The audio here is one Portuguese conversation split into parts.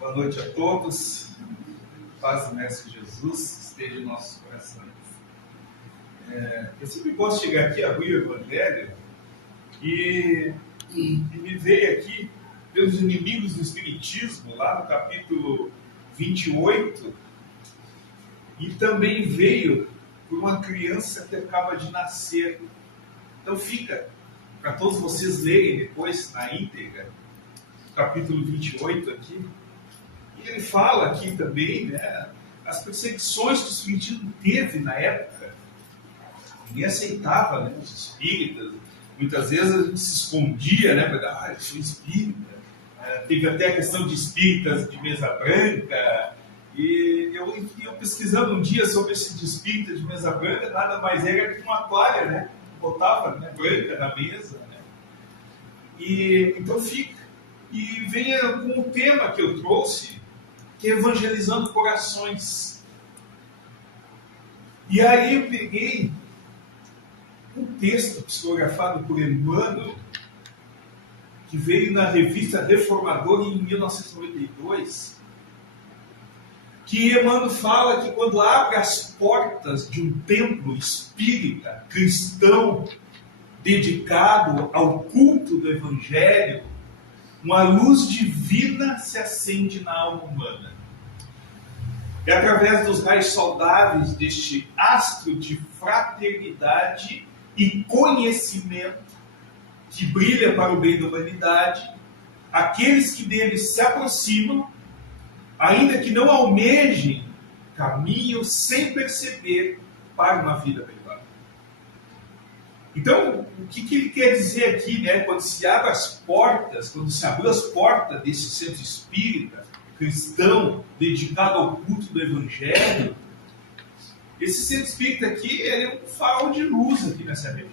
Boa noite a todos. Paz do Mestre Jesus esteja em nossos corações. Eu sempre gosto de chegar aqui, abrir o Evangelho e me veio aqui pelos inimigos do Espiritismo, lá no capítulo 28, e também veio por uma criança que acaba de nascer. Então fica para todos vocês lerem depois na íntegra, capítulo 28 aqui. E ele fala aqui também, né, as perseguições que o Espiritismo teve na época. Ninguém aceitava, né, os espíritas. Muitas vezes a gente se escondia, né, para eu sou espírita. Teve até a questão de espíritas de mesa branca. E eu pesquisando um dia sobre esse de espírita de mesa branca, nada mais era que uma toalha, né? Botava, né, branca na mesa, né? E então fica. E venha com o tema que eu trouxe, que é evangelizando corações. E aí eu peguei um texto psicografado por Emmanuel, que veio na revista Reformador em 1992, que Emmanuel fala que quando abre as portas de um templo espírita, cristão, dedicado ao culto do Evangelho, uma luz divina se acende na alma humana. É através dos raios saudáveis deste astro de fraternidade e conhecimento que brilha para o bem da humanidade, aqueles que dele se aproximam, ainda que não almejem, caminham sem perceber para uma vida melhor. Então, o que ele quer dizer aqui, né? Quando se abre as portas, quando se abriu as portas desse centro espírita, cristão, dedicado ao culto do Evangelho, esse centro espírita aqui, ele é um farol de luz aqui nessa região.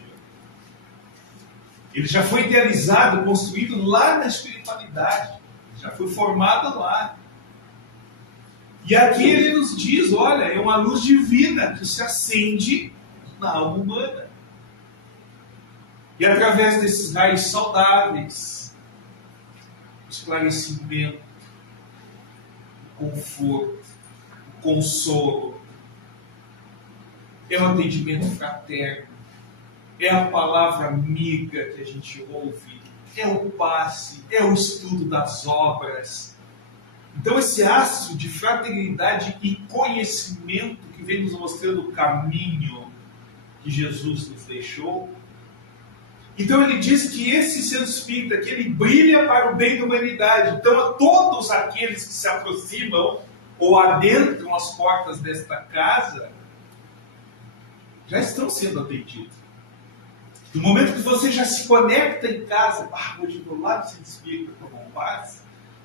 Ele já foi idealizado, construído lá na espiritualidade, já foi formado lá. E aqui ele nos diz, olha, é uma luz divina que se acende na alma humana. E através desses raios saudáveis, o esclarecimento, o conforto, o consolo, é o atendimento fraterno, é a palavra amiga que a gente ouve, é o passe, é o estudo das obras. Então esse astro de fraternidade e conhecimento que vem nos mostrando o caminho que Jesus nos deixou. Então ele diz que esse centro espírita aqui, ele brilha para o bem da humanidade. Então a todos aqueles que se aproximam ou adentram as portas desta casa, já estão sendo atendidos. No momento que você já se conecta em casa, hoje vou lá no centro espírita tomar um passe,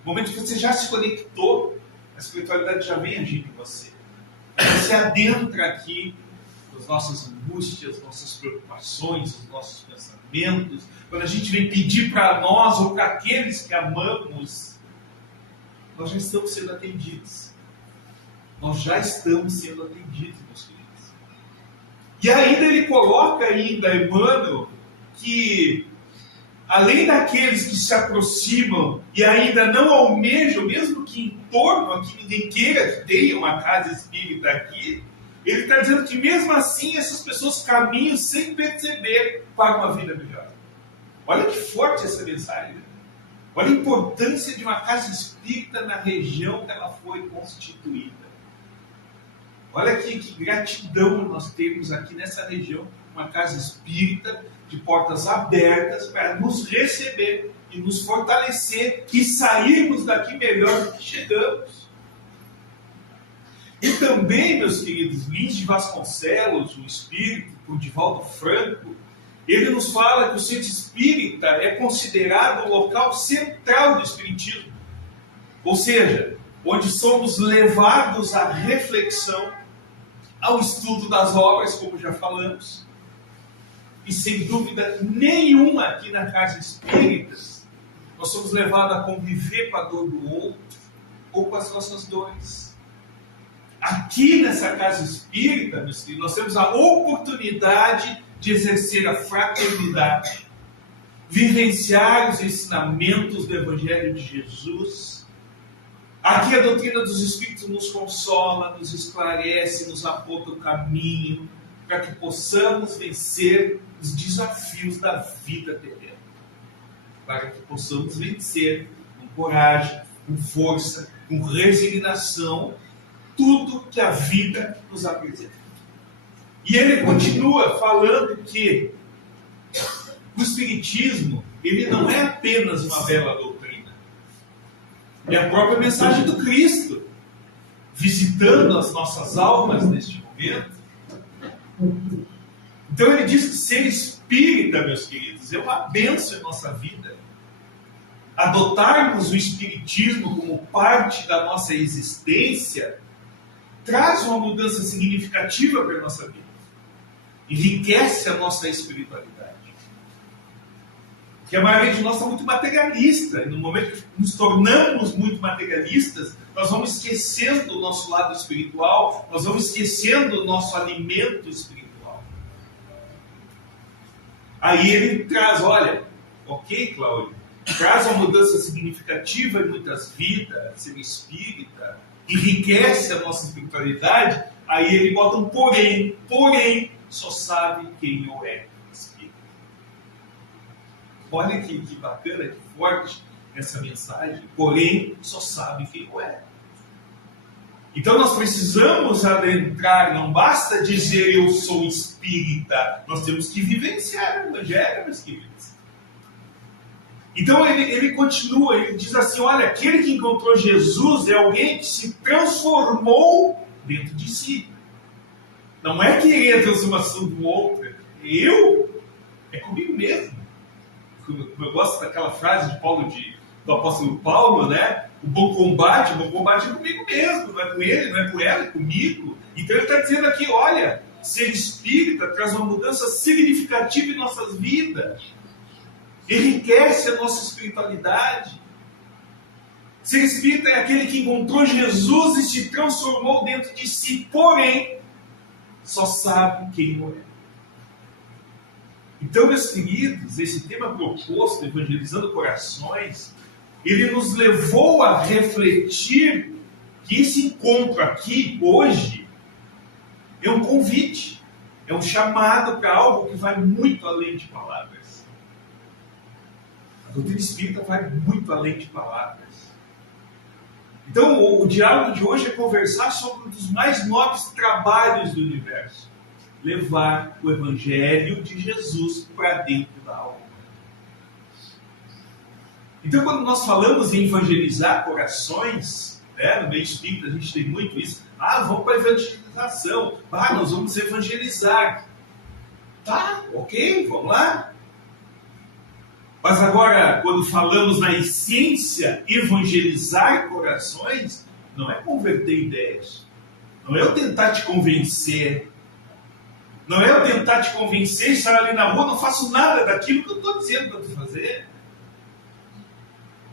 no momento que você já se conectou, a espiritualidade já vem agindo em você. Você adentra aqui as nossas angústias, nossas preocupações, os nossos pensamentos. Quando a gente vem pedir para nós ou para aqueles que amamos, nós já estamos sendo atendidos. Nós já estamos sendo atendidos, meus queridos. E ainda ele coloca Emmanuel, que além daqueles que se aproximam e ainda não almejam, mesmo que em torno aqui ninguém queira que tenha uma casa espírita aqui, ele está dizendo que mesmo assim essas pessoas caminham sem perceber para uma vida melhor. Olha que forte essa mensagem. Olha a importância de uma casa espírita na região que ela foi constituída. Olha que gratidão nós temos aqui nessa região, uma casa espírita de portas abertas para nos receber e nos fortalecer e sairmos daqui melhor do que chegamos. E também, meus queridos, Lins de Vasconcelos, o espírito, por Divaldo Franco, ele nos fala que o centro espírita é considerado o local central do espiritismo. Ou seja, onde somos levados à reflexão, ao estudo das obras, como já falamos. E sem dúvida nenhuma aqui na casa espírita, nós somos levados a conviver com a dor do outro ou com as nossas dores. Aqui nessa casa espírita, meus queridos, nós temos a oportunidade de exercer a fraternidade, vivenciar os ensinamentos do Evangelho de Jesus, Aqui a doutrina dos Espíritos nos consola, nos esclarece, nos aponta o caminho para que possamos vencer os desafios da vida terrena. Para que possamos vencer com coragem, com força, com resignação, tudo que a vida nos apresenta. E ele continua falando que o Espiritismo, ele não é apenas uma bela doutrina. É a própria mensagem do Cristo, visitando as nossas almas neste momento. Então ele diz que ser espírita, meus queridos, é uma bênção em nossa vida. Adotarmos o Espiritismo como parte da nossa existência traz uma mudança significativa para a nossa vida. Enriquece a nossa espiritualidade. Porque a maioria de nós está muito materialista. E no momento que nos tornamos muito materialistas, nós vamos esquecendo o nosso lado espiritual, nós vamos esquecendo o nosso alimento espiritual. Aí ele traz, olha, ok, Cláudio, traz uma mudança significativa em muitas vidas, ser espírita, enriquece a nossa espiritualidade. Aí ele bota um porém, só sabe quem eu é espírita. Olha que bacana, que forte essa mensagem. Porém, só sabe quem eu é. Então nós precisamos adentrar, não basta dizer eu sou espírita, nós temos que vivenciar o Evangelho, meus queridos. Então ele continua, ele diz assim, olha, aquele que encontrou Jesus é alguém que se transformou dentro de si. Não é que ele é a transformação do outro, é comigo mesmo. Eu gosto daquela frase do apóstolo Paulo, né? O bom combate é comigo mesmo, não é com ele, não é com ela, é comigo. Então ele está dizendo aqui, olha, ser espírita traz uma mudança significativa em nossas vidas. Enriquece a nossa espiritualidade. Ser espírita é aquele que encontrou Jesus e se transformou dentro de si, porém, só sabe quem não é. Então, meus queridos, esse tema proposto, Evangelizando Corações, ele nos levou a refletir que esse encontro aqui, hoje, é um convite, é um chamado para algo que vai muito além de palavras. A doutrina espírita vai muito além de palavras. Então, o diálogo de hoje é conversar sobre um dos mais nobres trabalhos do universo. Levar o Evangelho de Jesus para dentro da alma. Então, quando nós falamos em evangelizar corações, né, no meio espírita a gente tem muito isso. Vamos para a evangelização. Nós vamos evangelizar. Tá, ok, vamos lá. Mas agora, quando falamos na essência, evangelizar corações, não é converter ideias. Não é eu tentar te convencer. Não é eu tentar te convencer, estar ali na rua, não faço nada daquilo que eu estou dizendo para tu fazer.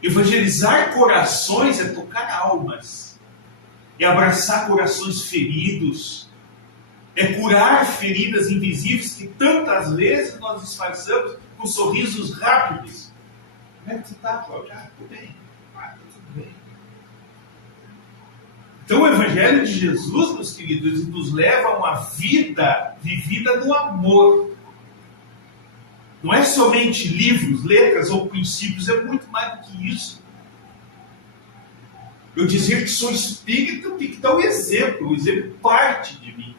Evangelizar corações é tocar almas. É abraçar corações feridos. É curar feridas invisíveis que tantas vezes nós disfarçamos com sorrisos rápidos. Como é que tu está, Cláudio? Tudo bem. Tudo bem. Então o Evangelho de Jesus, meus queridos, nos leva a uma vida vivida no amor. Não é somente livros, letras ou princípios, é muito mais do que isso. Eu dizer que sou espírita tem que dar um exemplo, o exemplo parte de mim.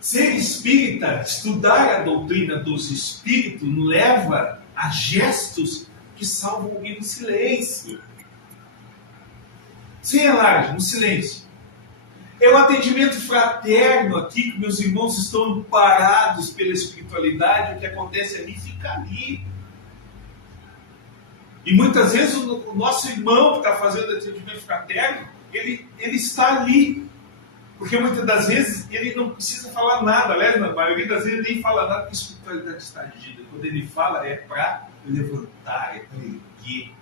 Ser espírita, estudar a doutrina dos espíritos, nos leva a gestos que salvam alguém no silêncio. Sem alarde, no silêncio. É o atendimento fraterno aqui, que meus irmãos estão amparados pela espiritualidade, o que acontece ali fica ali. E muitas vezes o nosso irmão que está fazendo atendimento fraterno, ele está ali. Porque muitas das vezes ele não precisa falar nada. Aliás, na maioria das vezes ele nem fala nada porque a espiritualidade está agida. Quando ele fala é para levantar, é para erguer.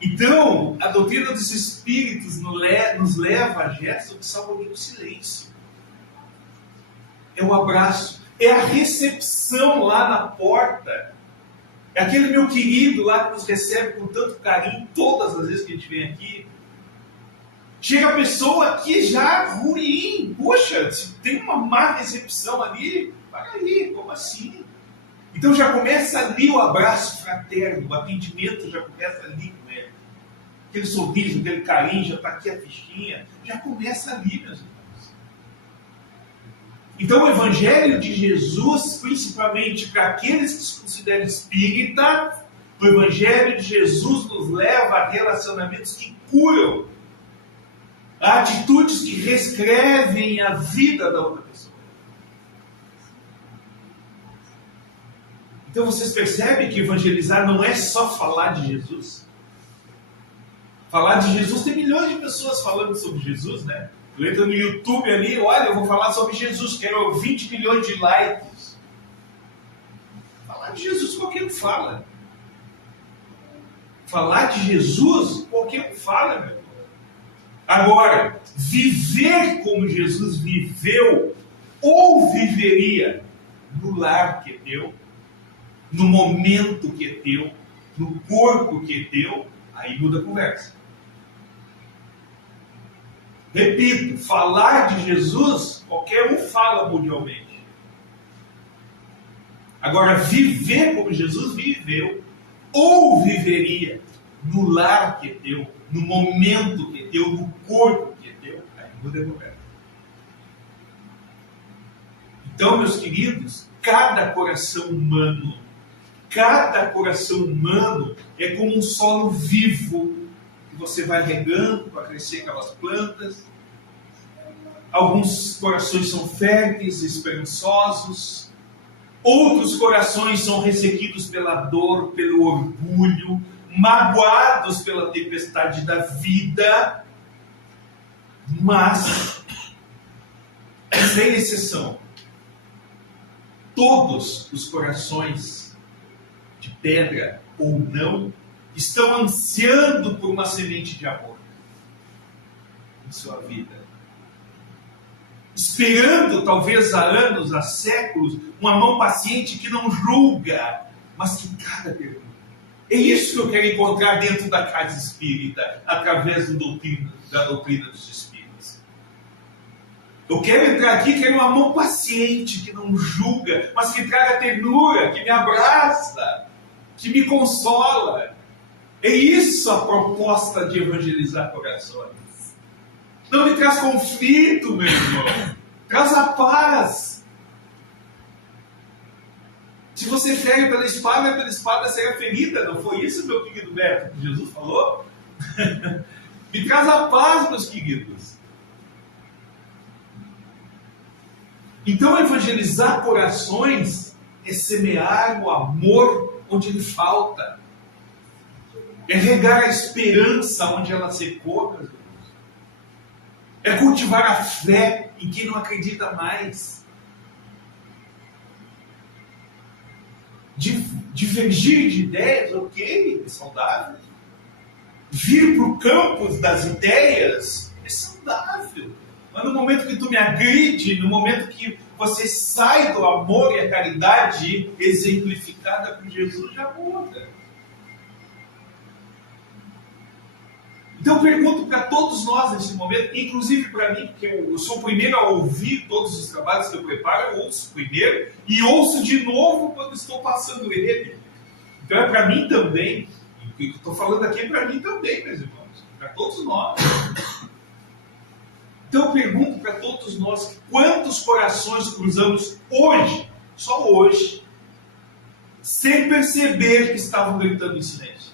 Então, a doutrina dos Espíritos nos leva a gestos que salvam o silêncio. É o abraço, é a recepção lá na porta. É aquele meu querido lá que nos recebe com tanto carinho todas as vezes que a gente vem aqui. Chega a pessoa aqui já ruim. Poxa, se tem uma má recepção ali, para aí, como assim? Então já começa ali o abraço fraterno, o atendimento já começa ali com ele. Aquele sorriso, aquele carinho, já está aqui a fichinha, já começa ali, meus irmãos. Então o Evangelho de Jesus, principalmente para aqueles que se consideram espíritas, o Evangelho de Jesus nos leva a relacionamentos que curam, a atitudes que reescrevem a vida da outra pessoa. Então vocês percebem que evangelizar não é só falar de Jesus? Falar de Jesus, tem milhões de pessoas falando sobre Jesus, né? Eu entro no YouTube ali, olha, eu vou falar sobre Jesus, quero 20 milhões de likes. Falar de Jesus qualquer um fala. Falar de Jesus qualquer um fala, meu irmão. Agora, viver como Jesus viveu ou viveria no lar que é teu, no momento que é teu, no corpo que é teu, aí muda a conversa. Repito, falar de Jesus, qualquer um fala mundialmente. Agora, viver como Jesus viveu, ou viveria no lar que é teu, no momento que é teu, no corpo que é teu, aí muda a conversa. Então, meus queridos, cada coração humano é como um solo vivo que você vai regando para crescer aquelas plantas. Alguns corações são férteis, esperançosos. Outros corações são ressequidos pela dor, pelo orgulho, magoados pela tempestade da vida. Mas, sem exceção, todos os corações, de pedra ou não, estão ansiando por uma semente de amor em sua vida. Esperando, talvez há anos, há séculos, uma mão paciente que não julga, mas que cada pergunta. É isso que eu quero encontrar dentro da casa espírita, através da doutrina dos espíritos. Eu quero entrar aqui, quero uma mão paciente, que não julga, mas que traga ternura, que me abraça, que me consola. É isso a proposta de evangelizar corações. Não me traz conflito, meu irmão. Traz a paz. Se você fere pela espada será ferida. Não foi isso, meu querido Beto, que Jesus falou? Me traz a paz, meus queridos. Então, evangelizar corações é semear o amor onde ele falta. É regar a esperança onde ela secou, meus irmãos. É cultivar a fé em quem não acredita mais. Divergir de ideias, ok, é saudável. Vir para o campo das ideias é saudável. Mas no momento que tu me agride, no momento que você sai do amor e a caridade exemplificada por Jesus, já muda. Então eu pergunto para todos nós nesse momento, inclusive para mim, porque eu sou o primeiro a ouvir todos os trabalhos que eu preparo, eu ouço primeiro e ouço de novo quando estou passando ele. Então é para mim também, o que eu estou falando aqui é para mim também, meus irmãos, para todos nós. Então eu pergunto para todos nós, quantos corações cruzamos hoje, só hoje, sem perceber que estavam gritando em silêncio?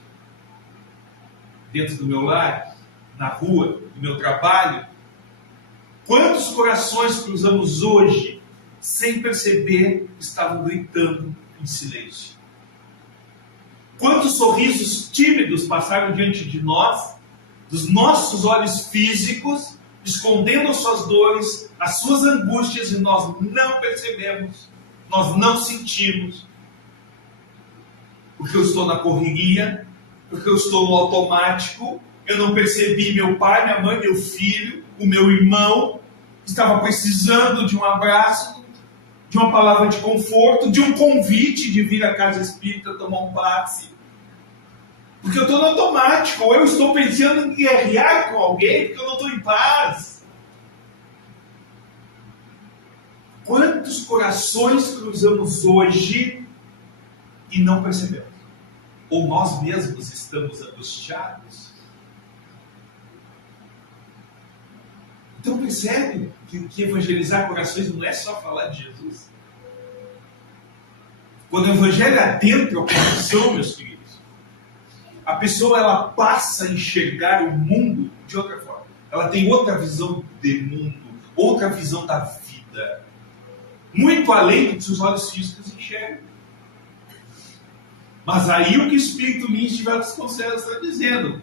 Dentro do meu lar, na rua, no meu trabalho. Quantos corações cruzamos hoje sem perceber que estavam gritando em silêncio? Quantos sorrisos tímidos passaram diante de nós, dos nossos olhos físicos, escondendo as suas dores, as suas angústias, e nós não percebemos, nós não sentimos, porque eu estou na correria, porque eu estou no automático, eu não percebi meu pai, minha mãe, meu filho, o meu irmão, estava precisando de um abraço, de uma palavra de conforto, de um convite de vir à casa espírita tomar um passe. Porque eu estou no automático, ou eu estou pensando em guerrear com alguém porque eu não estou em paz. Quantos corações cruzamos hoje e não percebemos? Ou nós mesmos estamos angustiados? Então percebe que evangelizar corações não é só falar de Jesus. Quando o evangelho adentra o coração, meus queridos, a pessoa ela passa a enxergar o mundo de outra forma. Ela tem outra visão de mundo, outra visão da vida. Muito além do que os olhos físicos enxergam. Mas aí o que o Espírito Lins de Vasconcelos está dizendo.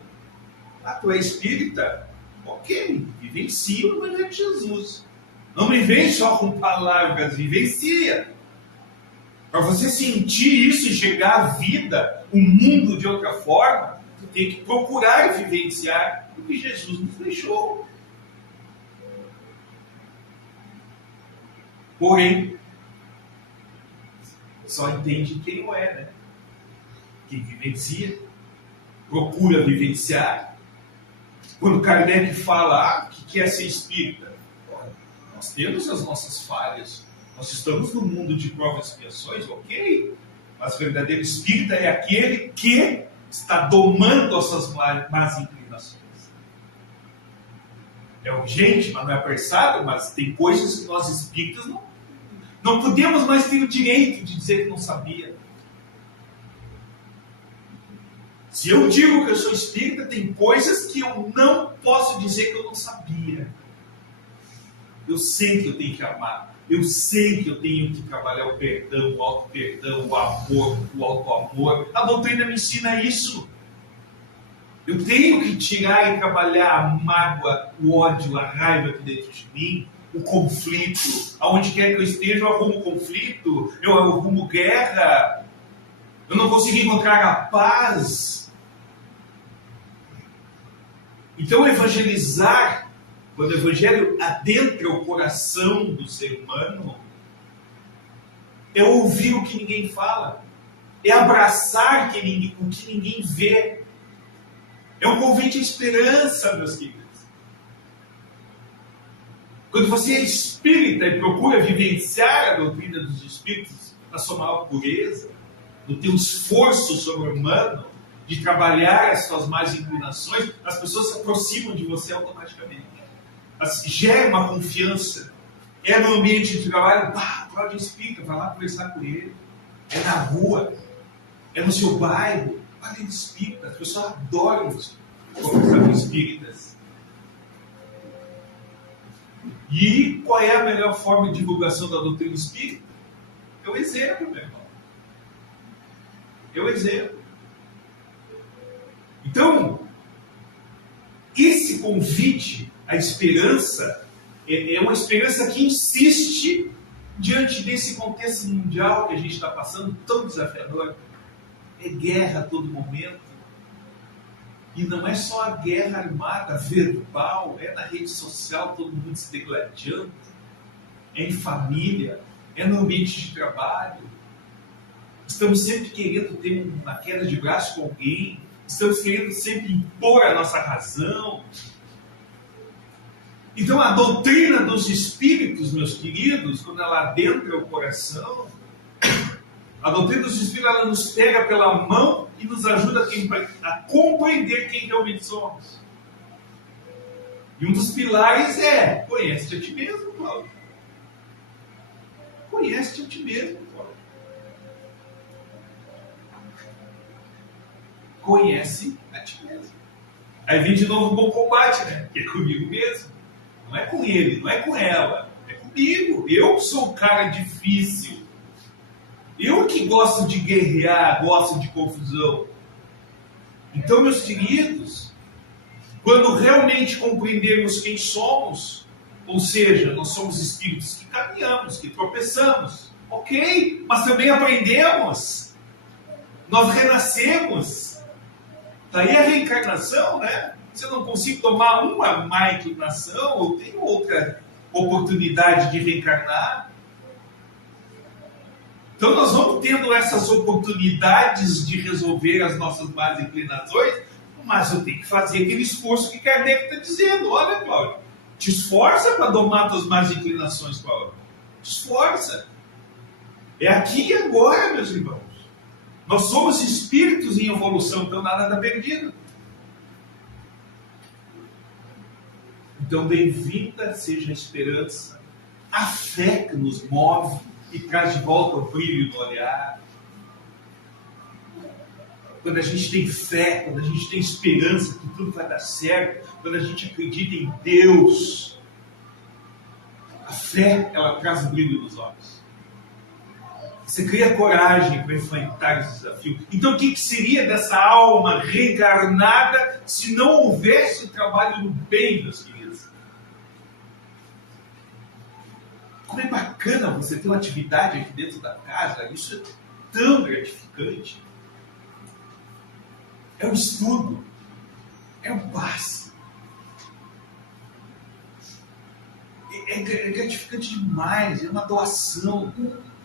Tu é espírita? Ok, vivencia o Evangelho de Jesus. Não me vem só com palavras, vivencia. Para você sentir isso, enxergar a vida, o mundo de outra forma, você tem que procurar vivenciar o que Jesus nos deixou. Porém, só entende quem o é, né? Quem vivencia, procura vivenciar. Quando Kardec fala, o que é ser espírita? Nós temos as nossas falhas, nós estamos no mundo de provas e expiações, ok? Mas o verdadeiro espírita é aquele que está domando as suas más inclinações. É urgente, mas não é apressado, mas tem coisas que nós espíritas não podemos mais ter o direito de dizer que não sabia. Se eu digo que eu sou espírita, tem coisas que eu não posso dizer que eu não sabia. Eu sei que eu tenho que amar. Eu sei que eu tenho que trabalhar o perdão, o auto-perdão, o amor, o auto-amor. A doutrina me ensina isso. Eu tenho que tirar e trabalhar a mágoa, o ódio, a raiva aqui dentro de mim, o conflito. Aonde quer que eu esteja, eu arrumo conflito, eu arrumo guerra. Eu não consigo encontrar a paz. Então, evangelizar, quando o evangelho adentra o coração do ser humano, é ouvir o que ninguém fala, é abraçar o que ninguém vê, é um convite à esperança, meus queridos. Quando você é espírita e procura vivenciar a doutrina dos espíritos na sua maior pureza, no teu esforço sobre-humano, de trabalhar as suas más inclinações, as pessoas se aproximam de você automaticamente. Gera uma confiança. É no ambiente de trabalho, pode espírita, vai lá conversar com ele. É na rua, é no seu bairro, fala de espírita. As pessoas adoram conversar com espíritas. E qual é a melhor forma de divulgação da doutrina espírita? É o exemplo, meu irmão. É o exemplo. Então, esse convite à esperança é uma esperança que insiste diante desse contexto mundial que a gente está passando, tão desafiador. É guerra a todo momento. E não é só a guerra armada, verbal, é na rede social, todo mundo se degladiando, é em família, é no ambiente de trabalho. Estamos sempre querendo ter uma queda de braço com alguém, estamos querendo sempre impor a nossa razão. Então a doutrina dos espíritos, meus queridos, quando ela adentra o coração, a doutrina dos espíritos, ela nos pega pela mão e nos ajuda a compreender quem realmente somos. E um dos pilares é: conhece-te a ti mesmo, Cláudio. Conhece-te a ti mesmo, Cláudio. Conhece a ti mesmo. Aí vem de novo um bom combate, né? Que é comigo mesmo. Não é com ele, não é com ela. É comigo. Eu sou o cara difícil. Eu que gosto de guerrear, gosto de confusão. Então, meus queridos, quando realmente compreendermos quem somos, ou seja, nós somos espíritos que caminhamos, que tropeçamos, ok, mas também aprendemos, nós renascemos. Daí a reencarnação, né? Se eu não consigo tomar uma má inclinação, eu tenho outra oportunidade de reencarnar. Então nós vamos tendo essas oportunidades de resolver as nossas más inclinações, mas eu tenho que fazer aquele esforço que Kardec está dizendo. Olha, Cláudio, te esforça para domar tuas más inclinações, Cláudio. Te esforça. É aqui e agora, meus irmãos. Nós somos espíritos em evolução, então nada está perdido. Então, bem-vinda seja a esperança, a fé que nos move e traz de volta o brilho no olhar. Quando a gente tem fé, quando a gente tem esperança que tudo vai dar certo, quando a gente acredita em Deus, a fé, ela traz o brilho nos olhos. Você cria coragem para enfrentar esse desafio. Então, o que seria dessa alma reencarnada se não houvesse o trabalho do bem, meus queridos? Como é bacana você ter uma atividade aqui dentro da casa, isso é tão gratificante. É um estudo, é um passe. É gratificante demais, é uma doação,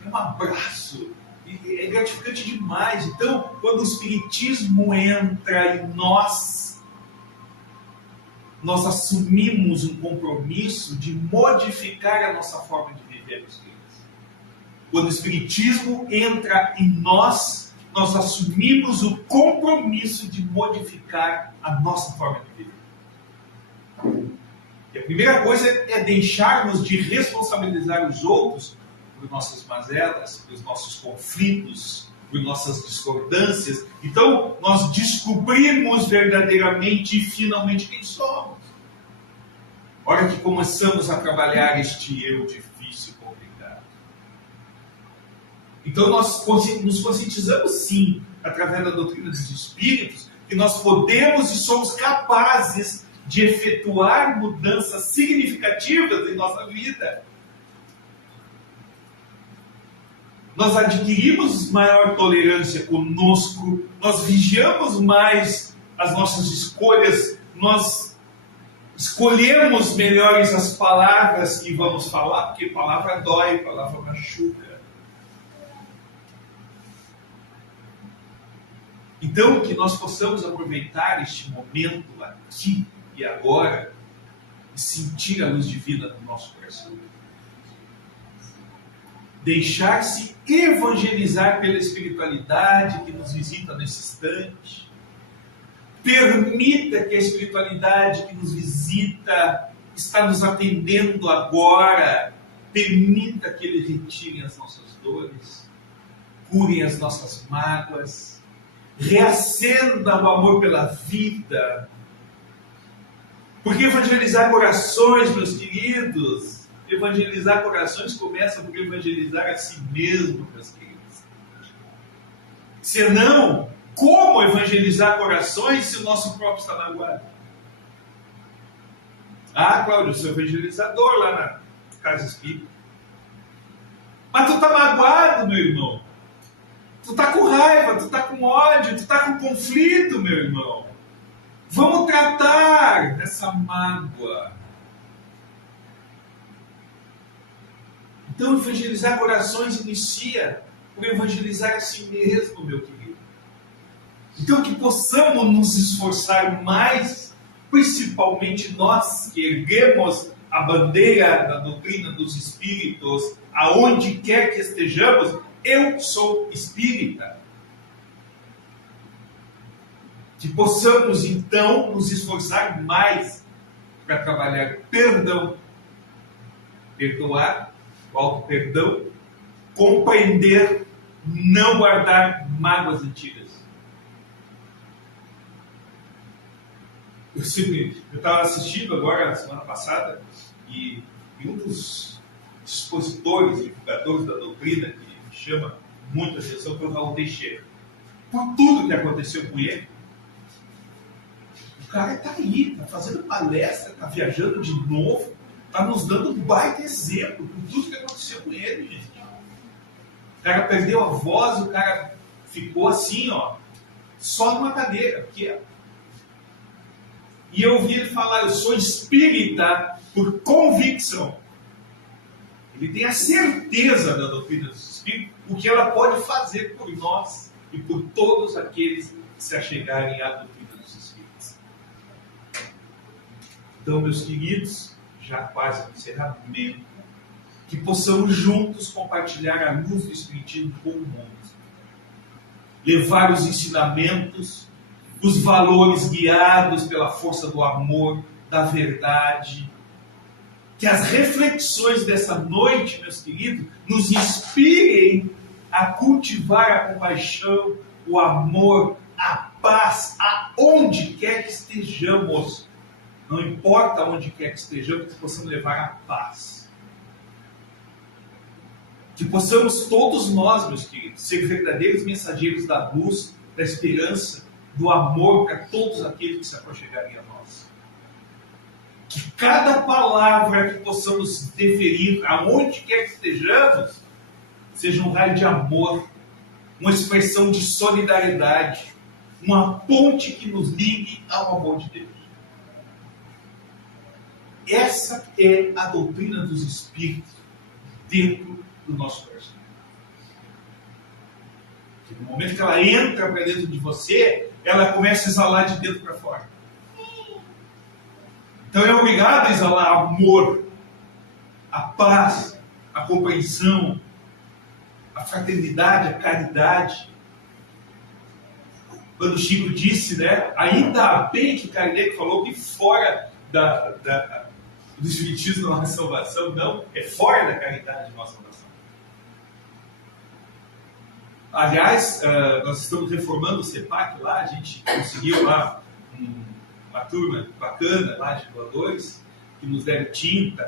é um abraço, é gratificante demais. Então, quando o Espiritismo entra em nós assumimos um compromisso de modificar a nossa forma de viver, meus queridos. Quando o Espiritismo entra em nós assumimos o compromisso de modificar a nossa forma de viver. E a primeira coisa é deixarmos de responsabilizar os outros por nossas mazelas, pelos nossos conflitos, por nossas discordâncias. Então, nós descobrimos verdadeiramente e finalmente quem somos. A hora que começamos a trabalhar este eu difícil e complicado. Então, nós nos conscientizamos sim, através da doutrina dos espíritos, que nós podemos e somos capazes de efetuar mudanças significativas em nossa vida. Nós adquirimos maior tolerância conosco, nós vigiamos mais as nossas escolhas, nós escolhemos melhores as palavras que vamos falar, porque palavra dói, palavra machuca. Então, que nós possamos aproveitar este momento aqui e agora e sentir a luz divina no nosso coração. Deixar-se evangelizar pela espiritualidade que nos visita nesse instante. Permita que a espiritualidade que nos visita está nos atendendo agora. Permita que Ele retire as nossas dores, cure as nossas mágoas, reacenda o amor pela vida. Porque evangelizar corações, meus queridos, evangelizar corações começa por evangelizar a si mesmo, meus queridos. Senão, como evangelizar corações se o nosso próprio está magoado? Ah, Cláudio, eu sou evangelizador lá na Casa Espírita. Mas tu está magoado, meu irmão. Tu está com raiva, tu está com ódio, tu está com conflito, meu irmão. Vamos tratar dessa mágoa. Então, evangelizar corações inicia por evangelizar a si mesmo, meu querido. Então, que possamos nos esforçar mais, principalmente nós que erguemos a bandeira da doutrina dos espíritos, aonde quer que estejamos. Eu sou espírita. Que possamos, então, nos esforçar mais para trabalhar perdão, perdoar, o auto-perdão, compreender, não guardar mágoas antigas. Eu estava assistindo agora, na semana passada, e um dos expositores, divulgadores da doutrina, que me chama muita atenção, foi o Raul Teixeira. Por tudo que aconteceu com ele, o cara está aí, está fazendo palestra, está viajando de novo, está nos dando um baita exemplo por tudo que aconteceu com ele, gente. O cara perdeu a voz, o cara ficou assim, ó, só numa cadeira, aqui, ó. E eu ouvi ele falar, eu sou espírita por convicção. Ele tem a certeza da doutrina dos espíritos, o que ela pode fazer por nós e por todos aqueles que se achegarem à doutrina dos Espíritos. Então, meus queridos, já quase no encerramento, que possamos juntos compartilhar a luz do Espiritismo com o mundo. Levar os ensinamentos, os valores guiados pela força do amor, da verdade. Que as reflexões dessa noite, meus queridos, nos inspirem a cultivar a compaixão, o amor, a paz, aonde quer que estejamos. Não importa onde quer que estejamos, que possamos levar a paz. Que possamos todos nós, meus queridos, ser verdadeiros mensageiros da luz, da esperança, do amor para todos aqueles que se aproximarem a nós. Que cada palavra que possamos deferir, aonde quer que estejamos, seja um raio de amor, uma expressão de solidariedade, uma ponte que nos ligue ao amor de Deus. Essa é a doutrina dos Espíritos dentro do nosso coração. Que no momento que ela entra para dentro de você, ela começa a exalar de dentro para fora. Então é obrigado a exalar amor, a paz, a compreensão, a fraternidade, a caridade. Quando Chico disse, né, ainda bem que Kardec falou que fora do Espiritismo não há salvação, não, é fora da caridade não há salvação. Aliás, nós estamos reformando o CEPAC lá, a gente conseguiu lá uma turma bacana lá de doadores, que nos deram tinta,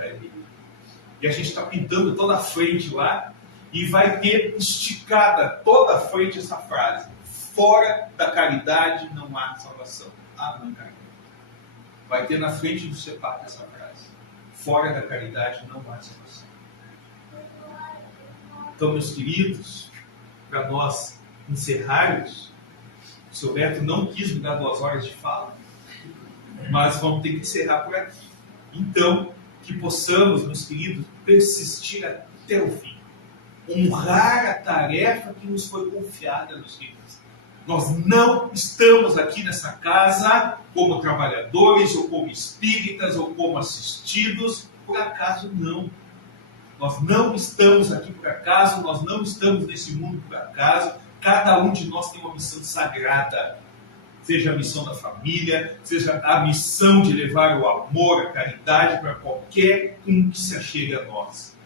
e a gente está pintando toda a frente lá, e vai ter esticada toda a frente essa frase: fora da caridade não há salvação. Não, caridade. Vai ter na frente do CEPAC essa frase: fora da caridade não há salvação. Então, meus queridos, para nós encerrarmos, o seu Beto não quis me dar 2 horas de fala, mas vamos ter que encerrar por aqui. Então, que possamos, meus queridos, persistir até o fim. Honrar a tarefa que nos foi confiada, meus queridos. Nós não estamos aqui nessa casa como trabalhadores, ou como espíritas, ou como assistidos, por acaso não. Nós não estamos aqui por acaso, nós não estamos nesse mundo por acaso. Cada um de nós tem uma missão sagrada. Seja a missão da família, seja a missão de levar o amor, a caridade para qualquer um que se achegue a nós.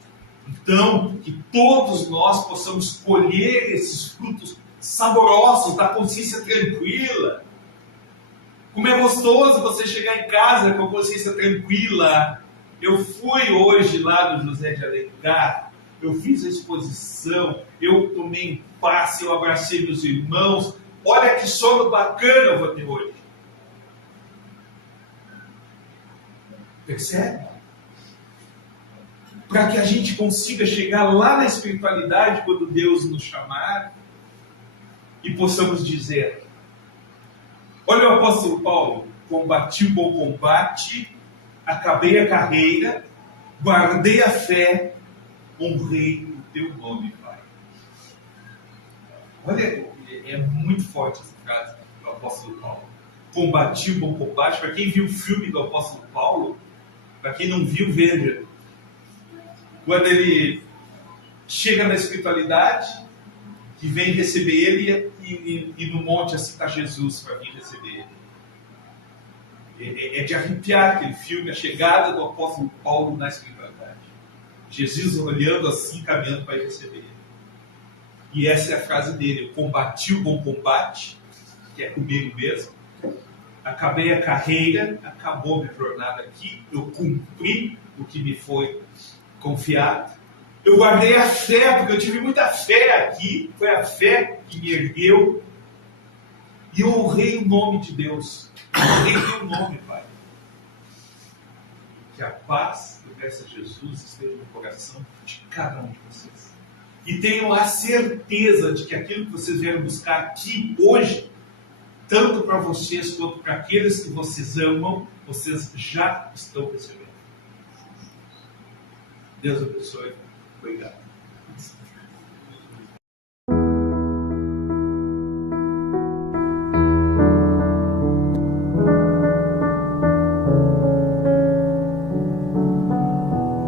Então, que todos nós possamos colher esses frutos saborosos da consciência tranquila. Como é gostoso você chegar em casa com a consciência tranquila. Eu fui hoje lá no José de Alencar, eu fiz a exposição, eu tomei um passe, eu abracei meus irmãos. Olha que sono bacana eu vou ter hoje. Percebe? Para que a gente consiga chegar lá na espiritualidade quando Deus nos chamar e possamos dizer: olha o apóstolo Paulo, combati o bom combate, acabei a carreira, guardei a fé, honrei o teu nome, Pai. Olha, é muito forte essa frase do apóstolo Paulo. Combati o bom combate. Para quem viu o filme do apóstolo Paulo, para quem não viu, veja. Quando ele chega na espiritualidade, que vem receber ele, e no monte assim está Jesus para vir receber ele. É de arrepiar aquele filme, a chegada do apóstolo Paulo na espiritualidade. Jesus olhando assim, caminhando para receber ele. E essa é a frase dele: eu combati o bom combate, que é comigo mesmo, acabei a carreira, acabou minha jornada aqui, eu cumpri o que me foi confiado, eu guardei a fé, porque eu tive muita fé aqui, foi a fé que me ergueu, e eu honrei o nome de Deus, honrei o nome, Pai. Que a paz que eu peço a Jesus esteja no coração de cada um de vocês. E tenham a certeza de que aquilo que vocês vieram buscar aqui hoje, tanto para vocês quanto para aqueles que vocês amam, vocês já estão recebendo. Deus abençoe. Obrigado.